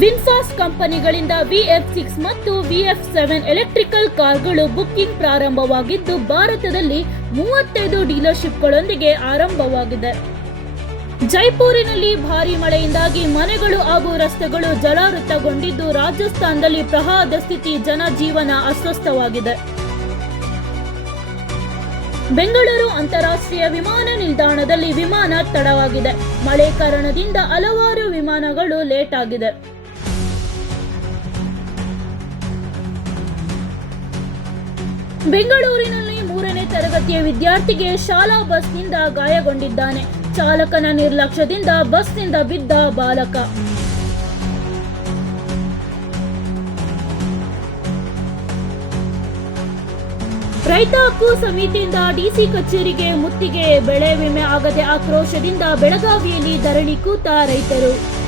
ವಿನ್ಫಾಸ್ ಕಂಪನಿಗಳಿಂದ VF six ಮತ್ತು VF seven electrical ಕಾರ್ಗಳು ಬುಕ್ಕಿಂಗ್ ಪ್ರಾರಂಭವಾಗಿದ್ದು, ಭಾರತದಲ್ಲಿ ಮೂವತ್ತೈದು ಡೀಲರ್ಶಿಪ್ಗಳೊಂದಿಗೆ ಆರಂಭವಾಗಿದೆ. ಜೈಪುರಿನಲ್ಲಿ ಭಾರಿ ಮಳೆಯಿಂದಾಗಿ ಮನೆಗಳು ಹಾಗೂ ರಸ್ತೆಗಳು ಜಲಾವೃತಗೊಂಡಿದ್ದು, ರಾಜಸ್ಥಾನದಲ್ಲಿ ಪ್ರವಾಹದ ಸ್ಥಿತಿ ಜನಜೀವನ ಅಸ್ವಸ್ಥವಾಗಿದೆ. ಬೆಂಗಳೂರು ಅಂತಾರಾಷ್ಟ್ರೀಯ ವಿಮಾನ ನಿಲ್ದಾಣದಲ್ಲಿ ವಿಮಾನ ತಡವಾಗಿದೆ. ಮಳೆ ಕಾರಣದಿಂದ ಹಲವಾರು ವಿಮಾನಗಳು ಲೇಟ್ ಆಗಿದೆ. ಬೆಂಗಳೂರಿನಲ್ಲಿ ಮೂರನೇ ತರಗತಿಯ ವಿದ್ಯಾರ್ಥಿಗೆ ಶಾಲಾ ಬಸ್ನಿಂದ ಗಾಯಗೊಂಡಿದ್ದಾನೆ. ಚಾಲಕನ ನಿರ್ಲಕ್ಷ್ಯದಿಂದ ಬಸ್ನಿಂದ ಬಿದ್ದ ಬಾಲಕ. ರೈತ ಹಕ್ಕು ಸಮಿತಿಯಿಂದ ಡಿಸಿ ಕಚೇರಿಗೆ ಮುತ್ತಿಗೆ ಬೆಳೆ ವಿಮೆ ಆಗದೆ ಆಕ್ರೋಶದಿಂದ ಬೆಳಗಾವಿಯಲ್ಲಿ ಧರಣಿ ಕೂತ ರೈತರು.